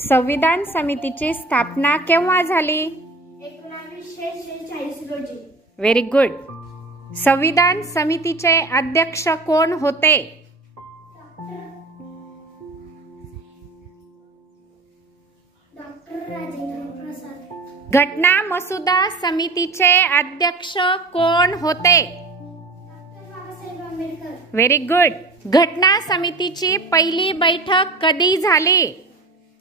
संविधान समितीची स्थापना केव्हा झाली? 1946 रोजी. Very good. संविधान समितीचे अध्यक्ष कोण होते? डॉक्टर राजेंद्र प्रसाद. घटना मसुदा समितीचे अध्यक्ष कोण होते? Doctor Babasaheb Ambedkar. Very good. घटना समितीची पहिली बैठक कधी झाली?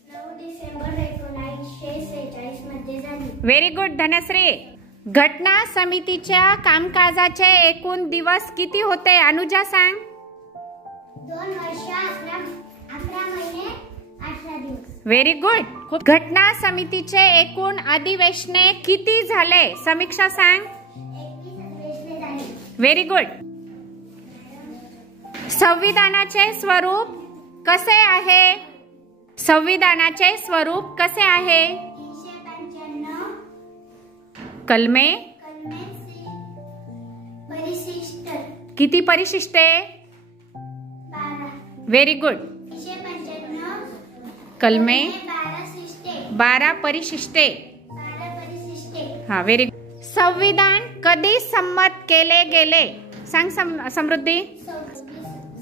9 डिसेंबर 1946 मध्ये झाली. Very good Dhanashree. घटना समितीच्या कामकाजाचे एकूण दिवस किती होते? अनुजा सांग. 2 वर्ष 11 महिने 18 दिवस. Very good. घटना समितीचे एकूण अधिवेशने किती झाले? समीक्षा सांग. 21 अधिवेशने झाली. Very good. संविधानाचे स्वरूप कसे आहे? संविधानाचे स्वरूप कसे आहे? 395 कलमे. परिशिष्ट. किती परिशिष्टे? 12. Very good. 395 कलमे. 12 शिष्टे. 12 परिशिष्टे. 12 परिशिष्टे. हा व्हेरी गुड. संविधान कधी संमत केले गेले? सांग समृद्धी.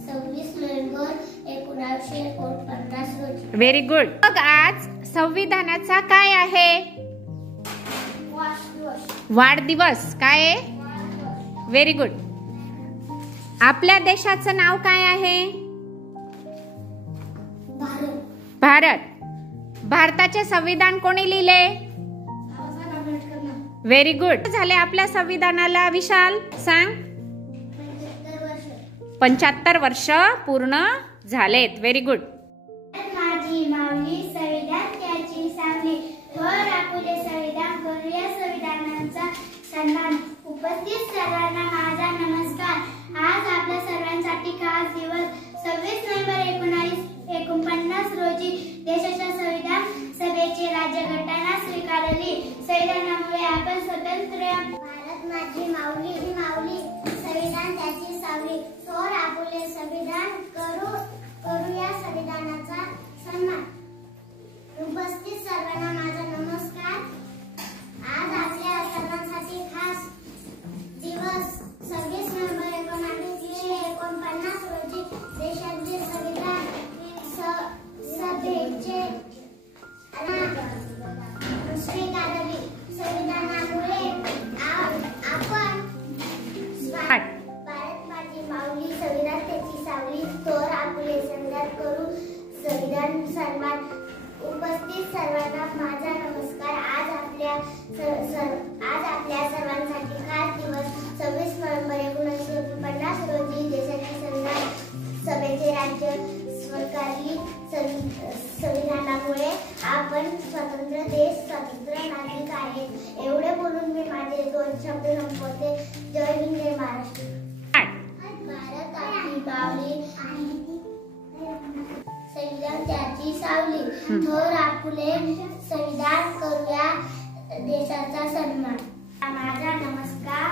26 नोव्हेंबर 1949 रोजी. Very good. मग आज संविधानाचा काय आहे? वाढदिवस. काय आहे? Very good. आपल्या देशाचं नाव काय आहे? भारत. भारत. भारताचे संविधान कोणी लिहिले? बाबासाहेब आंबेडकर. Very good. झाले आपल्या संविधानाला विशाल सांग. 75 वर्ष पूर्ण झालेत. Very good. माझी माऊली संविधान त्याची सावली. थोर आपुले संविधान करूया संविधानाचा सन्मान. उपस्थित सर्वांना माझा नमस्कार. आज आपल्या सर्वांसाठी खास दिवस. 26 नोव्हेंबर 1949 रोजी देशाच्या संविधान सभेची राज्यघटना स्वीकारली. संविधानामुळे आपण स्वतंत्र. भारत माझी माऊली ही माऊली संविधान त्याची सावली. थोर आपुले संविधान करूया संविधानाचा सन्मान. उपस्थित सर्वांना माझा नमस्कार. आज आपल्या सर्वांसाठी खास दिवस. 26 नोव्हेंबर 1949 रोजी देशाचे संविधान सभेचे स्वीकारले. संविधानामुळे आपण भारत माझी माऊली संविधान त्याची सावली. थोर आपुले संविधान करू संविधान सन्मान. उपस्थित सर्वांना माझा नमस्कार. आज आपल्या सर्वांसाठी खास दिवस. 26 नोव्हेंबर 1949 रोजी देशाची संविधान सभेचे राज्य स्वीकारली. संविधानामुळे आपण स्वतंत्र देश स्वतंत्र नागरिक आहेत. एवढे बोलून मी माझे 2 शब्द संपवते. जय हिंद जय महाराष्ट्र. भारत आपली माऊली संविधान त्याची सावली. थोर आपुले संविधान करूया देशाचा सन्मान. माझा नमस्कार.